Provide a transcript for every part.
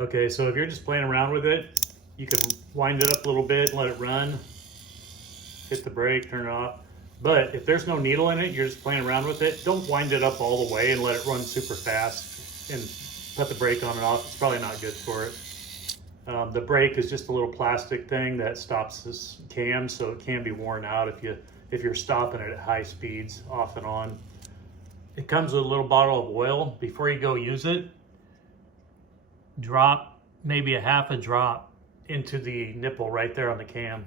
Okay, so if you're just playing around with it, you can wind it up a little bit, let it run, hit the brake, turn it off. But if there's no needle in it, you're just playing around with it, don't wind it up all the way and let it run super fast and put the brake on and off. It's probably not good for it. The brake is just a little plastic thing that stops this cam, so it can be worn out if you're stopping it at high speeds off and on. It comes with a little bottle of oil. Before you go use it, drop maybe a half a drop into the nipple right there on the cam.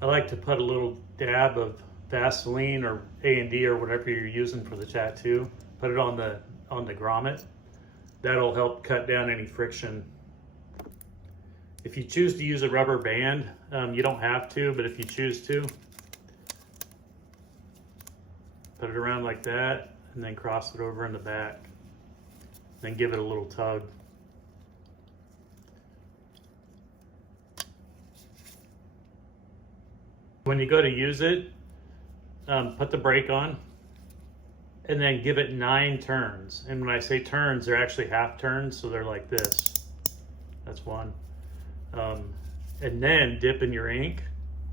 I like to put a little dab of Vaseline or A&D or whatever you're using for the tattoo. Put it on the grommet. That'll help cut down any friction. If you choose to use a rubber band, you don't have to, but if you choose to, put it around like that and then cross it over in the back. Then give it a little tug. When you go to use it, put the brake on and then give it 9 turns. And when I say turns, they're actually half turns, so they're like this. That's one. And then dip in your ink,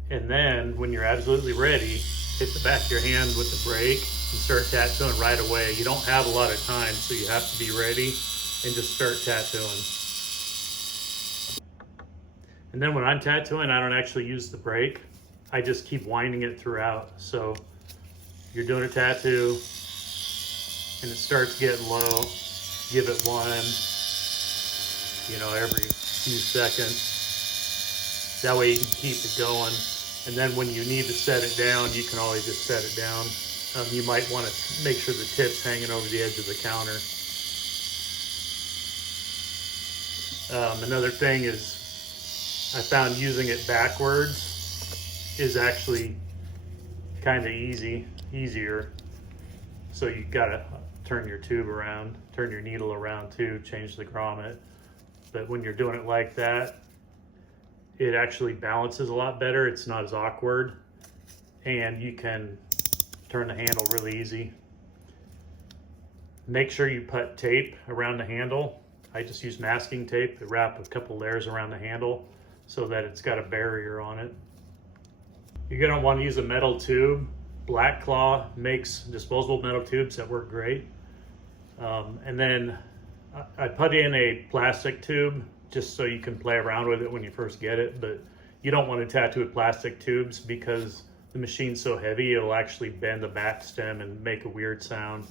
and then when you're absolutely ready, hit the back of your hand with the brake and start tattooing right away. You don't have a lot of time, so you have to be ready and just start tattooing. And then when I'm tattooing, I don't actually use the brake. I just keep winding it throughout. So you're doing a tattoo and it starts getting low, give it one, every few seconds. That way you can keep it going. And then when you need to set it down, you can always just set it down. You might want to make sure the tip's hanging over the edge of the counter. Another thing is I found using it backwards is actually kind of easier. So you gotta turn your tube around, turn your needle around too, change the grommet. But when you're doing it like that, it actually balances a lot better. It's not as awkward, and you can turn the handle really easy. Make sure you put tape around the handle. I just use masking tape to wrap a couple layers around the handle so that it's got a barrier on it. You're gonna want to use a metal tube. Black Claw makes disposable metal tubes that work great. And then I put in a plastic tube just so you can play around with it when you first get it, but you don't want to tattoo with plastic tubes because the machine's so heavy it'll actually bend the back stem and make a weird sound.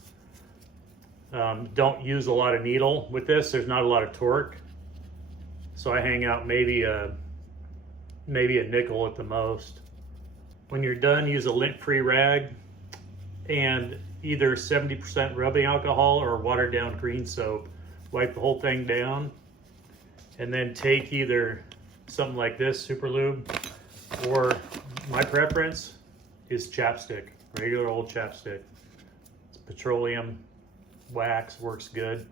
Don't use a lot of needle with this. There's not a lot of torque, so I hang out maybe a nickel at the most. When you're done, use a lint-free rag and either 70% rubbing alcohol or watered down green soap. Wipe the whole thing down, and then take either something like this, Super Lube, or my preference is chapstick, regular old chapstick. It's petroleum wax, works good.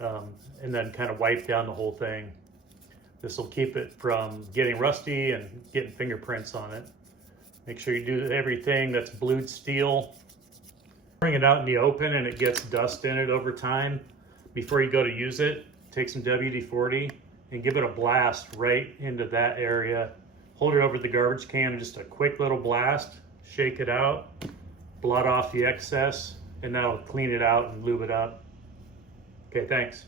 And then kind of wipe down the whole thing. This will keep it from getting rusty and getting fingerprints on it. Make sure you do everything that's blued steel. Bring it out in the open and it gets dust in it over time. Before you go to use it, take some WD-40 and give it a blast right into that area. Hold it over the garbage can, just a quick little blast, shake it out, blot off the excess, and that'll clean it out and lube it up. Okay, thanks.